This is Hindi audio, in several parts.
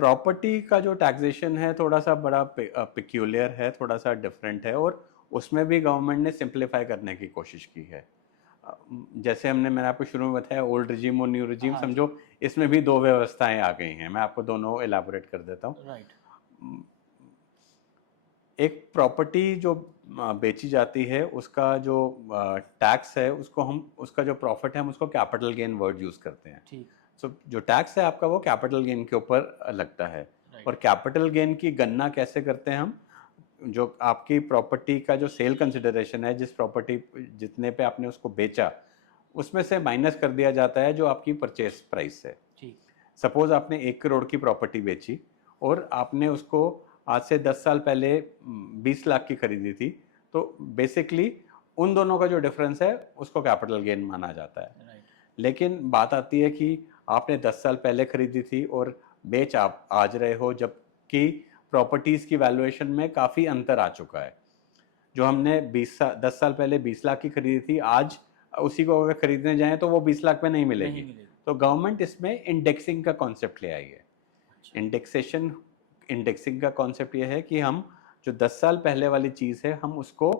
प्रॉपर्टी का जो टैक्सेशन है थोड़ा सा बड़ा पिक्यूलियर है, थोड़ा सा डिफरेंट है, और उसमें भी गवर्नमेंट ने सिंप्लीफाई करने की कोशिश की है। जैसे मैंने आपको शुरू में बताया ओल्ड रिजीम और न्यू रिजीम, हाँ जी। समझो इसमें भी दो व्यवस्थाएं आ गई हैं। मैं आपको दोनों एलाबोरेट कर देता हूँ। राइट। एक प्रॉपर्टी जो बेची जाती है उसका जो टैक्स है, उसको हम, उसका जो प्रॉफिट है हम उसको कैपिटल गेन वर्ड यूज करते हैं। ठीक। सो जो टैक्स है आपका वो कैपिटल गेन के ऊपर लगता है। राइट। और कैपिटल गेन की गणना कैसे करते हैं हम? जो आपकी प्रॉपर्टी का जो सेल कंसिडरेशन है, जिस प्रॉपर्टी जितने पे आपने उसको बेचा, उसमें से माइनस कर दिया जाता है जो आपकी परचेस प्राइस है। ठीक। सपोज आपने 1 करोड़ की प्रॉपर्टी बेची और आपने उसको आज से 10 साल पहले 20 लाख की खरीदी थी, तो बेसिकली उन दोनों का जो डिफरेंस है उसको कैपिटल गेन माना जाता है। राइट। लेकिन बात आती है कि आपने 10 साल पहले खरीदी थी और बेच आप आज रहे हो, जबकि प्रॉपर्टीज़ की वैल्यूएशन में काफ़ी अंतर आ चुका है। जो हमने 10 साल पहले 20 लाख की खरीदी थी, आज उसी को अगर खरीदने जाएं तो वो 20 लाख में नहीं मिलेगी। तो गवर्नमेंट इसमें इंडेक्सिंग का कॉन्सेप्ट ले आई है। अच्छा। इंडेक्सिंग का कॉन्सेप्ट ये है कि हम जो 10 साल पहले वाली चीज़ है हम उसको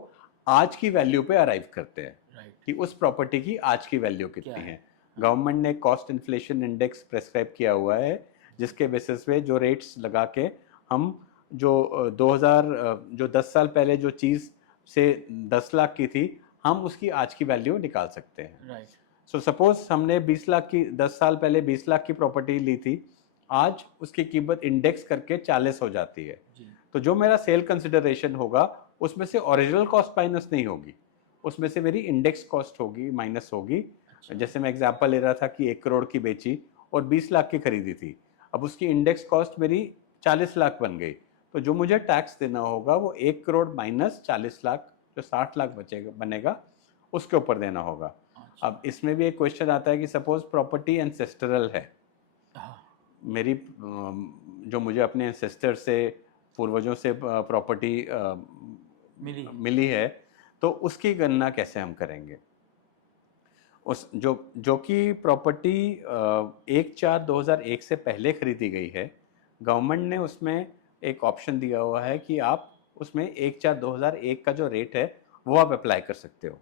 आज की वैल्यू पे अराइव करते हैं। राइट। कि उस प्रॉपर्टी की आज की वैल्यू क्या कितनी है? है। गवर्नमेंट ने कॉस्ट इन्फ्लेशन इंडेक्स प्रेस्क्राइब किया हुआ है, जिसके बेसिस पे जो रेट्स लगा के हम जो 10 साल पहले जो चीज़ से 10 लाख की थी, हम उसकी आज की वैल्यू निकाल सकते हैं। राइट। सो सपोज हमने 20 लाख की 10 साल पहले 20 लाख की प्रॉपर्टी ली थी, आज उसकी कीमत इंडेक्स करके 40 हो जाती है। जी। तो जो मेरा सेल कंसिडरेशन होगा उसमें से ओरिजिनल कॉस्ट माइनस नहीं होगी, उसमें से मेरी इंडेक्स कॉस्ट होगी, माइनस होगी। अच्छा। जैसे मैं एग्जांपल ले रहा था कि 1 करोड़ की बेची और 20 लाख की खरीदी थी, अब उसकी इंडेक्स कॉस्ट मेरी 40 लाख बन गई। तो जो मुझे टैक्स देना होगा वो 1 करोड़ माइनस 40 लाख, जो 60 लाख बचेगा बनेगा, उसके ऊपर देना होगा। अच्छा। अब इसमें भी एक क्वेश्चन आता है कि सपोज प्रॉपर्टी एंसेस्टरल है, हाँ। मेरी जो मुझे अपने एंसेस्टर से, पूर्वजों से प्रॉपर्टी मिली है, तो उसकी गणना कैसे हम करेंगे? उस जो जो कि प्रॉपर्टी 1/4/2001 से पहले खरीदी गई है, गवर्नमेंट ने उसमें एक ऑप्शन दिया हुआ है कि आप उसमें 1/4/2001 का जो रेट है वो आप अप्लाई कर सकते हो।